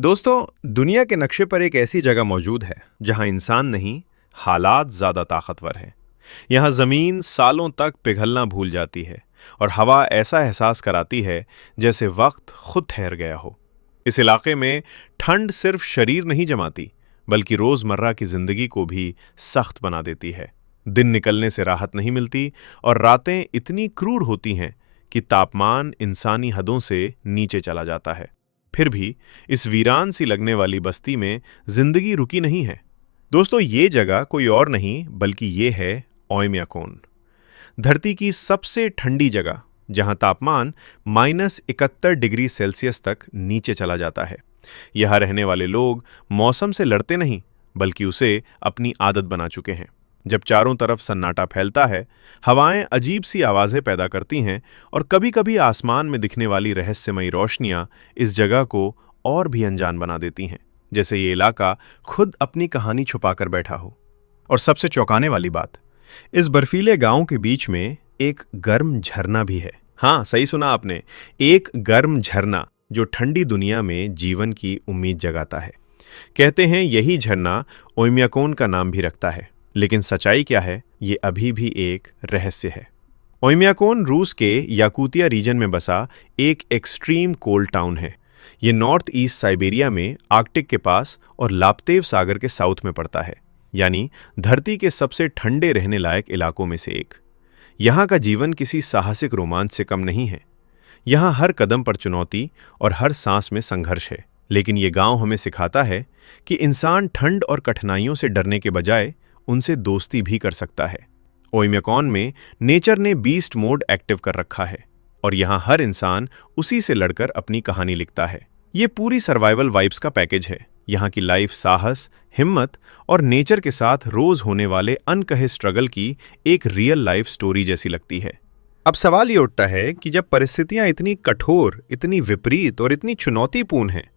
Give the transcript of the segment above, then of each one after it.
दोस्तों, दुनिया के नक्शे पर एक ऐसी जगह मौजूद है जहां इंसान नहीं, हालात ज्यादा ताकतवर हैं। यहाँ जमीन सालों तक पिघलना भूल जाती है और हवा ऐसा एहसास कराती है जैसे वक्त खुद ठहर गया हो। इस इलाके में ठंड सिर्फ शरीर नहीं जमाती, बल्कि रोजमर्रा की जिंदगी को भी सख्त बना देती है। दिन निकलने से राहत नहीं मिलती और रातें इतनी क्रूर होती हैं कि तापमान इंसानी हदों से नीचे चला जाता है। फिर भी इस वीरान सी लगने वाली बस्ती में जिंदगी रुकी नहीं है। दोस्तों, ये जगह कोई और नहीं बल्कि ये है ओयम्याकोन, धरती की सबसे ठंडी जगह, जहां तापमान -71 डिग्री सेल्सियस तक नीचे चला जाता है। यहाँ रहने वाले लोग मौसम से लड़ते नहीं, बल्कि उसे अपनी आदत बना चुके हैं। जब चारों तरफ सन्नाटा फैलता है, हवाएं अजीब सी आवाजें पैदा करती हैं और कभी-कभी आसमान में दिखने वाली रहस्यमयी रोशनियां इस जगह को और भी अनजान बना देती हैं, जैसे ये इलाका खुद अपनी कहानी छुपाकर बैठा हो। और सबसे चौंकाने वाली बात, इस बर्फीले गांव के बीच में एक गर्म झरना भी है। हाँ, सही सुना आपने, एक गर्म झरना जो ठंडी दुनिया में जीवन की उम्मीद जगाता है। कहते हैं यही झरना ओयम्याकोन का नाम भी रखता है। लेकिन सच्चाई क्या है, ये अभी भी एक रहस्य है। ओयम्याकोन रूस के याकुतिया रीजन में बसा एक एक्सट्रीम कोल्ड टाउन है। ये नॉर्थ ईस्ट साइबेरिया में आर्कटिक के पास और लाप्तेव सागर के साउथ में पड़ता है, यानी धरती के सबसे ठंडे रहने लायक इलाकों में से एक। यहाँ का जीवन किसी साहसिक रोमांच से कम नहीं है। यहाँ हर कदम पर चुनौती और हर सांस में संघर्ष है। लेकिन ये गांव हमें सिखाता है कि इंसान ठंड और कठिनाइयों से डरने के बजाय उनसे दोस्ती भी कर सकता है। ओयम्याकोन में नेचर ने बीस्ट मोड एक्टिव कर रखा है और यहाँ हर इंसान उसी से लड़कर अपनी कहानी लिखता है। ये पूरी सर्वाइवल वाइब्स का पैकेज है। यहाँ की लाइफ साहस, हिम्मत और नेचर के साथ रोज होने वाले अनकहे स्ट्रगल की एक रियल लाइफ स्टोरी जैसी लगती है। अब सवाल ये उठता है कि जब परिस्थितियां इतनी कठोर, इतनी विपरीत और इतनी चुनौतीपूर्ण हैं,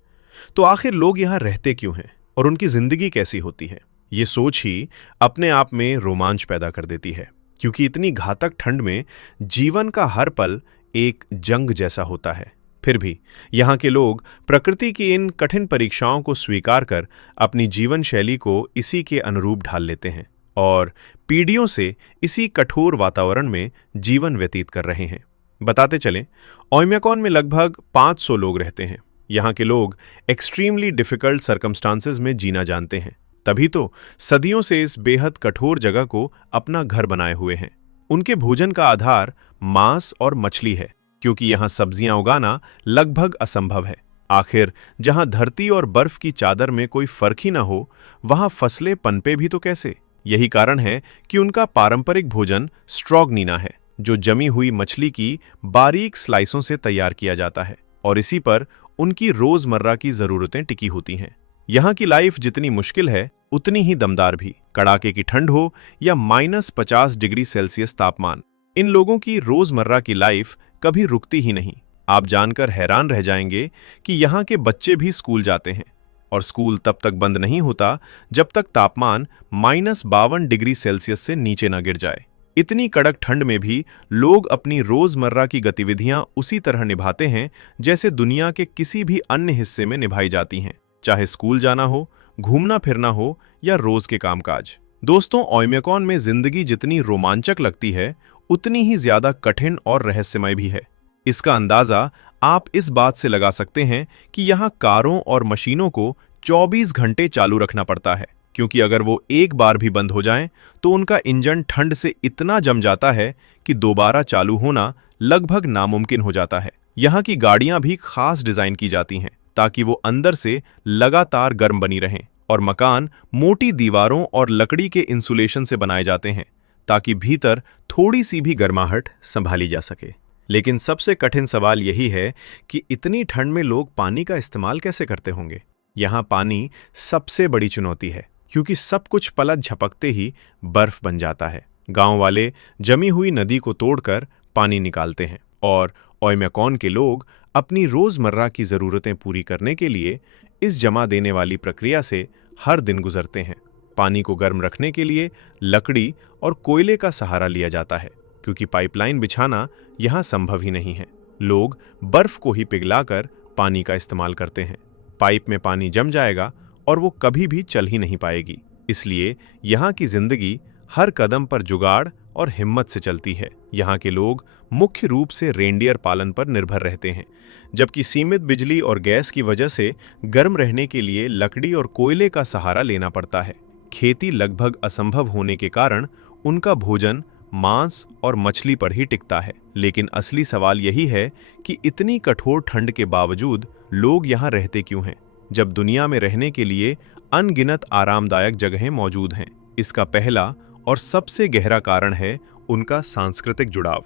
तो आखिर लोग यहाँ रहते क्यों हैं और उनकी जिंदगी कैसी होती है? ये सोच ही अपने आप में रोमांच पैदा कर देती है, क्योंकि इतनी घातक ठंड में जीवन का हर पल एक जंग जैसा होता है। फिर भी यहाँ के लोग प्रकृति की इन कठिन परीक्षाओं को स्वीकार कर अपनी जीवन शैली को इसी के अनुरूप ढाल लेते हैं और पीढ़ियों से इसी कठोर वातावरण में जीवन व्यतीत कर रहे हैं। बताते चलें, ओयम्याकोन में लगभग 500 लोग रहते हैं। यहाँ के लोग एक्सट्रीमली डिफिकल्ट सर्कमस्टांसेस में जीना जानते हैं, तभी तो सदियों से इस बेहद कठोर जगह को अपना घर बनाए हुए हैं। उनके भोजन का आधार मांस और मछली है, क्योंकि यहाँ सब्जियां उगाना लगभग असंभव है। आखिर जहाँ धरती और बर्फ की चादर में कोई फर्क ही ना हो, वहाँ फसलें पनपे भी तो कैसे? यही कारण है कि उनका पारंपरिक भोजन स्ट्रोगनीना है, जो जमी हुई मछली की बारीक स्लाइसों से तैयार किया जाता है और इसी पर उनकी रोजमर्रा की जरूरतें टिकी होती हैं। यहाँ की लाइफ जितनी मुश्किल है, उतनी ही दमदार भी। कड़ाके की ठंड हो या -50 डिग्री सेल्सियस तापमान, इन लोगों की रोजमर्रा की लाइफ कभी रुकती ही नहीं। आप जानकर हैरान रह जाएंगे कि यहाँ के बच्चे भी स्कूल जाते हैं और स्कूल तब तक बंद नहीं होता जब तक तापमान -52 डिग्री सेल्सियस से नीचे न गिर जाए। इतनी कड़क ठंड में भी लोग अपनी रोजमर्रा की गतिविधियां उसी तरह निभाते हैं जैसे दुनिया के किसी भी अन्य हिस्से में निभाई जाती हैं, चाहे स्कूल जाना हो, घूमना फिरना हो या रोज के कामकाज। दोस्तों, ओयम्याकोन में जिंदगी जितनी रोमांचक लगती है, उतनी ही ज्यादा कठिन और रहस्यमय भी है। इसका अंदाजा आप इस बात से लगा सकते हैं कि यहाँ कारों और मशीनों को 24 घंटे चालू रखना पड़ता है, क्योंकि अगर वो एक बार भी बंद हो जाएं, तो उनका इंजन ठंड से इतना जम जाता है कि दोबारा चालू होना लगभग नामुमकिन हो जाता है। यहाँ की गाड़ियां भी खास डिजाइन की जाती हैं ताकि वो अंदर से लगातार गर्म बनी रहें, और मकान मोटी दीवारों और लकड़ी के इंसुलेशन से बनाए जाते हैं ताकि भीतर थोड़ी सी भी गर्माहट संभाली जा सके। लेकिन सबसे कठिन सवाल यही है कि इतनी ठंड में लोग पानी का इस्तेमाल कैसे करते होंगे। यहाँ पानी सबसे बड़ी चुनौती है, क्योंकि सब कुछ पलक झपकते ही बर्फ बन जाता है। गांव वाले जमी हुई नदी को तोड़कर पानी निकालते हैं और ओयम्याकोन के लोग अपनी रोजमर्रा की जरूरतें पूरी करने के लिए इस जमा देने वाली प्रक्रिया से हर दिन गुजरते हैं। पानी को गर्म रखने के लिए लकड़ी और कोयले का सहारा लिया जाता है, क्योंकि पाइपलाइन बिछाना यहाँ संभव ही नहीं है। लोग बर्फ को ही पिघलाकर पानी का इस्तेमाल करते हैं। पाइप में पानी जम जाएगा और वो कभी भी चल ही नहीं पाएगी। इसलिए यहाँ की जिंदगी हर कदम पर जुगाड़ और हिम्मत से चलती है। यहाँ के लोग मुख्य रूप से रेंडियर पालन पर निर्भर रहते हैं, जबकि सीमित बिजली और गैस की वजह से गर्म रहने के लिए लकड़ी और कोयले का सहारा लेना पड़ता है। खेती लगभग असंभव होने के कारण उनका भोजन मांस और मछली पर ही टिकता है। लेकिन असली सवाल यही है कि इतनी कठोर ठंड के बावजूद लोग यहाँ रहते क्यों हैं, जब दुनिया में रहने के लिए अनगिनत आरामदायक जगहें मौजूद हैं। इसका पहला और सबसे गहरा कारण है उनका सांस्कृतिक जुड़ाव,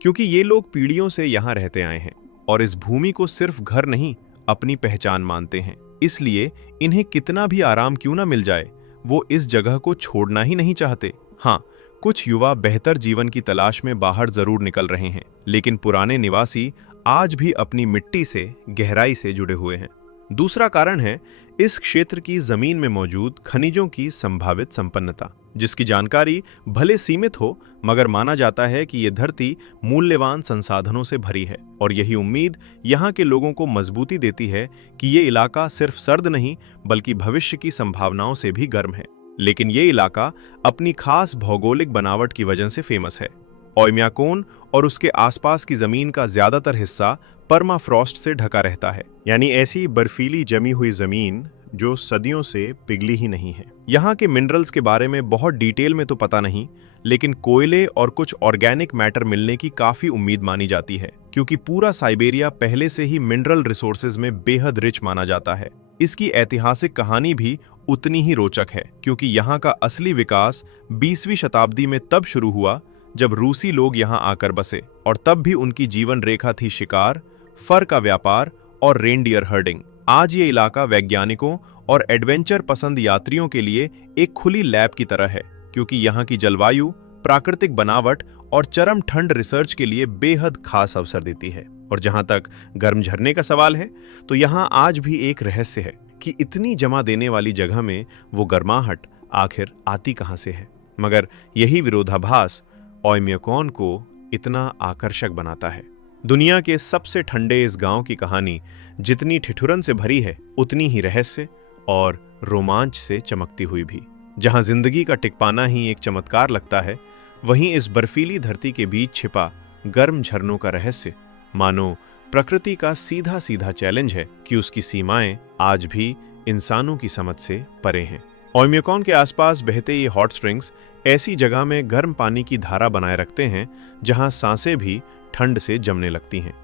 क्योंकि ये लोग पीढ़ियों से यहाँ रहते आए हैं और इस भूमि को सिर्फ घर नहीं, अपनी पहचान मानते हैं। इसलिए इन्हें कितना भी आराम क्यों ना मिल जाए, वो इस जगह को छोड़ना ही नहीं चाहते। हाँ, कुछ युवा बेहतर जीवन की तलाश में बाहर जरूर निकल रहे हैं, लेकिन पुराने निवासी आज भी अपनी मिट्टी से गहराई से जुड़े हुए हैं। दूसरा कारण है इस क्षेत्र की जमीन में मौजूद खनिजों की संभावित संपन्नता, जिसकी जानकारी भले सीमित हो, मगर माना जाता है कि ये धरती मूल्यवान संसाधनों से भरी है। और यही उम्मीद यहाँ के लोगों को मजबूती देती है कि ये इलाका सिर्फ सर्द नहीं, बल्कि भविष्य की संभावनाओं से भी गर्म है। लेकिन ये इलाका अपनी खास भौगोलिक बनावट की वजह से फेमस है। ओयम्याकोन और उसके आसपास की जमीन का ज्यादातर हिस्सा परमाफ्रॉस्ट से ढका रहता है, यानी ऐसी बर्फीली जमी हुई जमीन जो सदियों से पिघली ही नहीं है। यहाँ के मिनरल्स के बारे में बहुत डिटेल में तो पता नहीं, लेकिन कोयले और कुछ ऑर्गेनिक मैटर मिलने की काफी उम्मीद मानी जाती है, क्योंकि पूरा साइबेरिया पहले से ही मिनरल रिसोर्सेज में बेहद रिच माना जाता है। इसकी ऐतिहासिक कहानी भी उतनी ही रोचक है, क्योंकि यहाँ का असली विकास 20वीं शताब्दी में तब शुरू हुआ जब रूसी लोग यहाँ आकर बसे, और तब भी उनकी जीवन रेखा थी शिकार, फर का व्यापार और रेंडियर हर्डिंग। आज ये इलाका वैज्ञानिकों और एडवेंचर पसंद यात्रियों के लिए एक खुली लैब की तरह है, क्योंकि यहाँ की जलवायु, प्राकृतिक बनावट और चरम ठंड रिसर्च के लिए बेहद खास अवसर देती है। और जहाँ तक गर्म झरने का सवाल है, तो यहाँ आज भी एक रहस्य है कि इतनी जमा देने वाली जगह में वो गर्माहट आखिर आती कहाँ से है। मगर यही विरोधाभास ओयम्याकोन को इतना आकर्षक बनाता है। दुनिया के सबसे ठंडे इस गांव की कहानी जितनी ठिठुरन से भरी है, उतनी ही रहस्य और रोमांच से चमकती हुई भी। जहां जिंदगी का टिक पाना ही एक चमत्कार लगता है, वहीं इस बर्फीली धरती के बीच छिपा गर्म झरनों का रहस्य मानो प्रकृति का सीधा सीधा चैलेंज है कि उसकी सीमाएं आज भी इंसानों की समझ से परे हैं। ओयम्याकोन के आसपास बहते ये हॉट स्प्रिंग्स ऐसी जगह में गर्म पानी की धारा बनाए रखते हैं जहां सांसें भी ठंड से जमने लगती हैं।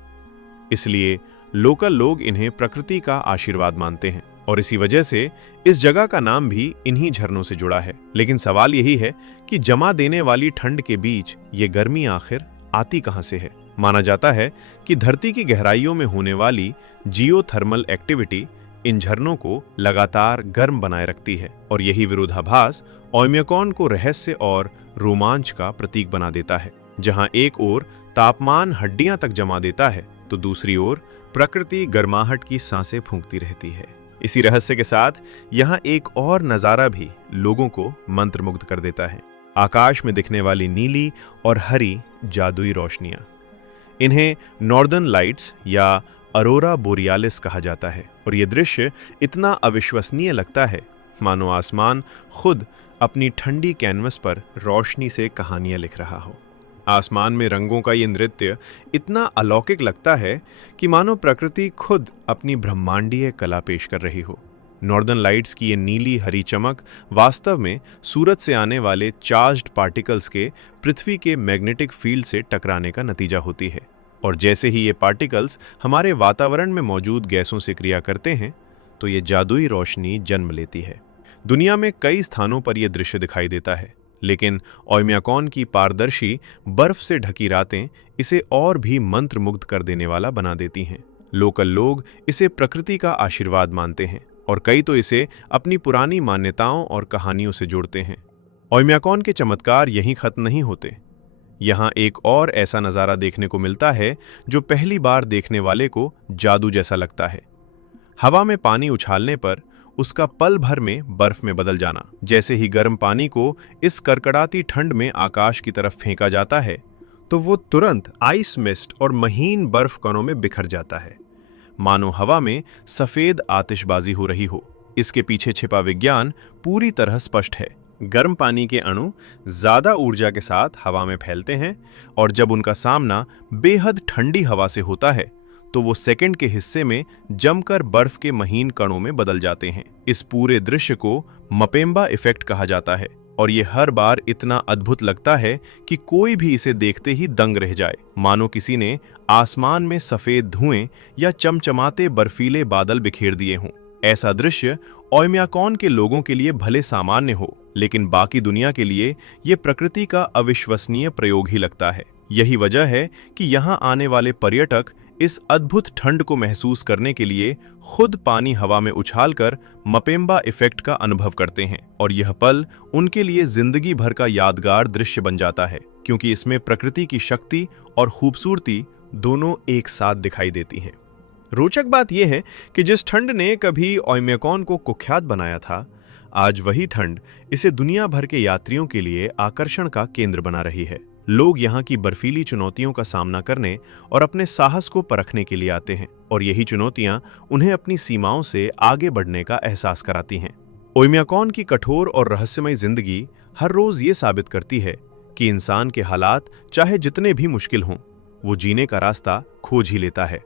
इसलिए लोकल लोग इन्हें प्रकृति का आशीर्वाद मानते हैं, और इसी वजह से इस जगह का नाम भी इन्हीं झरनों से जुड़ा है। लेकिन सवाल यही है कि जमा देने वाली ठंड के बीच ये गर्मी आखिर आती कहां से है। माना जाता है कि धरती की गहराइयों में होने वाली जियोथर्मल एक्टिविटी इन झरनों को लगातार गर्म बनाए रखती है, और यही विरोधाभास ओयम्याकोन को रहस्य और रोमांच का प्रतीक बना देता है। जहां एक ओर तापमान हड्डियां तक जमा देता है, तो दूसरी ओर प्रकृति गर्माहट की सांसें फूंकती रहती है। इसी रहस्य के साथ यहाँ एक और नजारा भी लोगों को मंत्रमुग्ध कर देता है। आकाश में दिखने वाली नीली और हरी जादुई रोशनियां, इन्हें नॉर्दर्न लाइट्स या अरोरा बोरियालिस कहा जाता है। और ये दृश्य इतना अविश्वसनीय लगता है मानो आसमान खुद अपनी ठंडी कैनवस पर रोशनी से कहानियां लिख रहा हो। आसमान में रंगों का ये नृत्य इतना अलौकिक लगता है कि मानो प्रकृति खुद अपनी ब्रह्मांडीय कला पेश कर रही हो। नॉर्दर्न लाइट्स की ये नीली हरी चमक वास्तव में सूरज से आने वाले चार्ज्ड पार्टिकल्स के पृथ्वी के मैग्नेटिक फील्ड से टकराने का नतीजा होती है। और जैसे ही ये पार्टिकल्स हमारे वातावरण में मौजूद गैसों से क्रिया करते हैं, तो ये जादुई रोशनी जन्म लेती है। दुनिया में कई स्थानों पर यह दृश्य दिखाई देता है, लेकिन ओयम्याकोन की पारदर्शी बर्फ से ढकी रातें इसे और भी मंत्रमुग्ध कर देने वाला बना देती हैं। लोकल लोग इसे प्रकृति का आशीर्वाद मानते हैं, और कई तो इसे अपनी पुरानी मान्यताओं और कहानियों से जोड़ते हैं। ओयम्याकोन के चमत्कार यहीं खत्म नहीं होते। यहाँ एक और ऐसा नज़ारा देखने को मिलता है जो पहली बार देखने वाले को जादू जैसा लगता है। हवा में पानी उछालने पर उसका पल भर में बर्फ में बदल जाना। जैसे ही गर्म पानी को इस कड़कड़ाती ठंड में आकाश की तरफ फेंका जाता है, तो वो तुरंत आइस मिस्ट और महीन बर्फ कणों में बिखर जाता है। मानो हवा में सफेद आतिशबाजी हो रही हो। इसके पीछे छिपा विज्ञान पूरी तरह स्पष्ट है। गर्म पानी के अणु ज्यादा ऊर्जा के साथ हवा में फैलते हैं और जब उनका सामना बेहद ठंडी हवा से होता है तो वो सेकंड के हिस्से में जमकर बर्फ के महीन कणों में बदल जाते हैं। इस पूरे दृश्य को मपेम्बा इफेक्ट कहा जाता है और ये हर बार इतना अद्भुत लगता है कि कोई भी इसे देखते ही दंग रह जाए, मानो किसी ने आसमान में सफेद धुएं या चमचमाते बर्फीले बादल बिखेर दिए हों। ऐसा दृश्य ओयम्याकॉन के लोगों के लिए भले सामान्य हो, लेकिन बाकी दुनिया के लिए ये प्रकृति का अविश्वसनीय प्रयोग ही लगता है। यही वजह है कि यहाँ आने वाले पर्यटक इस अद्भुत ठंड को महसूस करने के लिए खुद पानी हवा में उछालकर मपेम्बा इफेक्ट का अनुभव करते हैं और यह पल उनके लिए जिंदगी भर का यादगार दृश्य बन जाता है, क्योंकि इसमें प्रकृति की शक्ति और खूबसूरती दोनों एक साथ दिखाई देती हैं। रोचक बात यह है कि जिस ठंड ने कभी ओयम्याकॉन को कुख्यात बनाया था, आज वही ठंड इसे दुनिया भर के यात्रियों के लिए आकर्षण का केंद्र बना रही है। लोग यहाँ की बर्फीली चुनौतियों का सामना करने और अपने साहस को परखने के लिए आते हैं और यही चुनौतियाँ उन्हें अपनी सीमाओं से आगे बढ़ने का एहसास कराती हैं। ओयम्याकॉन की कठोर और रहस्यमय जिंदगी हर रोज ये साबित करती है कि इंसान के हालात चाहे जितने भी मुश्किल हों, वो जीने का रास्ता खोज ही लेता है।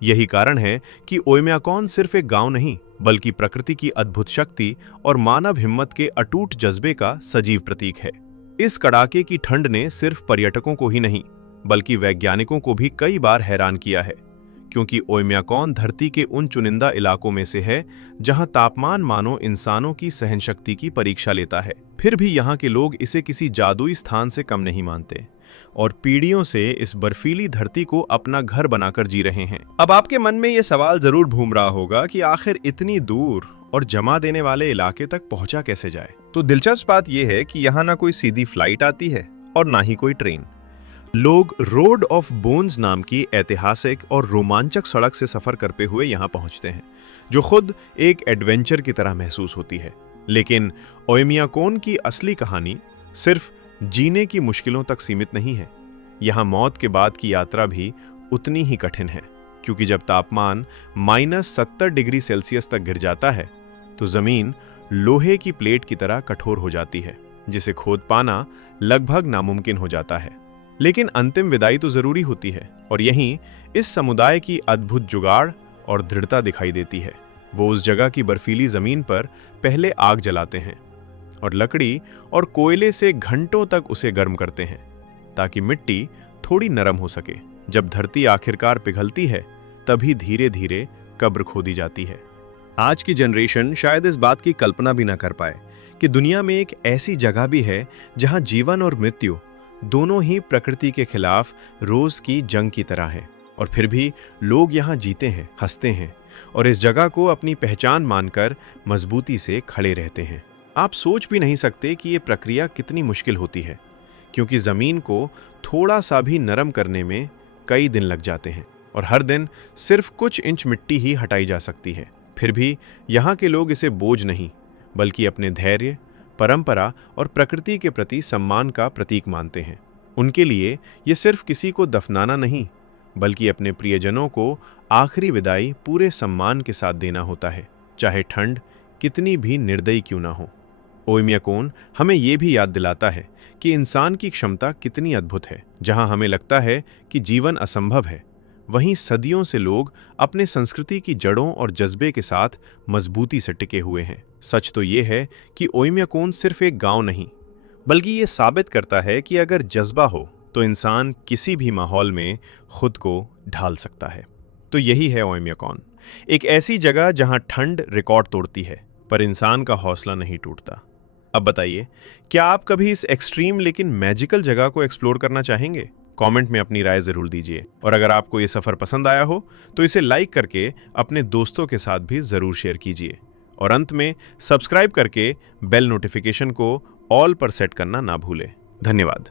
यही कारण है कि ओयम्याकॉन सिर्फ एक गांव नहीं, बल्कि प्रकृति की अद्भुत शक्ति और मानव हिम्मत के अटूट जज्बे का सजीव प्रतीक है। इस कड़ाके की ठंड ने सिर्फ पर्यटकों को ही नहीं, बल्कि वैज्ञानिकों को भी कई बार हैरान किया है, क्योंकि ओयम्याकॉन धरती के उन चुनिंदा इलाकों में से है जहां तापमान मानो इंसानों की सहनशक्ति की परीक्षा लेता है। फिर भी यहाँ के लोग इसे किसी जादुई स्थान से कम नहीं मानते और पीढ़ियों से इस बर्फीली धरती को अपना घर बनाकर जी रहे हैं। अब आपके मन में ये सवाल जरूर घूम रहा होगा कि आखिर इतनी दूर और जमा देने वाले इलाके तक पहुंचा कैसे जाए। तो दिलचस्प बात यह है कि यहाँ ना कोई सीधी फ्लाइट आती है और ना ही कोई ट्रेन। लोग रोड ऑफ बोन्स नाम की ऐतिहासिक और रोमांचक सड़क से सफर करते हुए यहाँ पहुंचते हैं, जो खुद एक एडवेंचर की तरह महसूस होती है। लेकिन ओयम्याकॉन की असली कहानी सिर्फ जीने की मुश्किलों तक सीमित नहीं है। यहाँ मौत के बाद की यात्रा भी उतनी ही कठिन है, क्योंकि जब तापमान -70 डिग्री सेल्सियस तक गिर जाता है तो जमीन लोहे की प्लेट की तरह कठोर हो जाती है, जिसे खोद पाना लगभग नामुमकिन हो जाता है। लेकिन अंतिम विदाई तो जरूरी होती है और यहीं इस समुदाय की अद्भुत जुगाड़ और दृढ़ता दिखाई देती है। वो उस जगह की बर्फीली जमीन पर पहले आग जलाते हैं और लकड़ी और कोयले से घंटों तक उसे गर्म करते हैं ताकि मिट्टी थोड़ी नरम हो सके। जब धरती आखिरकार पिघलती है, तभी धीरे धीरे कब्र खोदी जाती है। आज की जनरेशन शायद इस बात की कल्पना भी ना कर पाए कि दुनिया में एक ऐसी जगह भी है जहां जीवन और मृत्यु दोनों ही प्रकृति के खिलाफ रोज की जंग की तरह है, और फिर भी लोग यहाँ जीते हैं, हंसते हैं और इस जगह को अपनी पहचान मानकर मजबूती से खड़े रहते हैं। आप सोच भी नहीं सकते कि ये प्रक्रिया कितनी मुश्किल होती है, क्योंकि जमीन को थोड़ा सा भी नरम करने में कई दिन लग जाते हैं और हर दिन सिर्फ कुछ इंच मिट्टी ही हटाई जा सकती है। फिर भी यहाँ के लोग इसे बोझ नहीं, बल्कि अपने धैर्य, परंपरा और प्रकृति के प्रति सम्मान का प्रतीक मानते हैं। उनके लिए ये सिर्फ किसी को दफनाना नहीं, बल्कि अपने प्रियजनों को आखिरी विदाई पूरे सम्मान के साथ देना होता है, चाहे ठंड कितनी भी निर्दयी क्यों ना हो। ओयम्याकॉन हमें ये भी याद दिलाता है कि इंसान की क्षमता कितनी अद्भुत है। जहां हमें लगता है कि जीवन असंभव है, वहीं सदियों से लोग अपने संस्कृति की जड़ों और जज्बे के साथ मजबूती से टिके हुए हैं। सच तो ये है कि ओयम्याकॉन सिर्फ एक गांव नहीं, बल्कि ये साबित करता है कि अगर जज्बा हो तो इंसान किसी भी माहौल में खुद को ढाल सकता है। तो यही है ओयम्याकॉन, एक ऐसी जगह जहां ठंड रिकॉर्ड तोड़ती है पर इंसान का हौसला नहीं टूटता। अब बताइए, क्या आप कभी इस एक्सट्रीम लेकिन मैजिकल जगह को एक्सप्लोर करना चाहेंगे? कमेंट में अपनी राय जरूर दीजिए, और अगर आपको ये सफर पसंद आया हो तो इसे लाइक करके अपने दोस्तों के साथ भी जरूर शेयर कीजिए, और अंत में सब्सक्राइब करके बेल नोटिफिकेशन को ऑल पर सेट करना ना भूलें। धन्यवाद।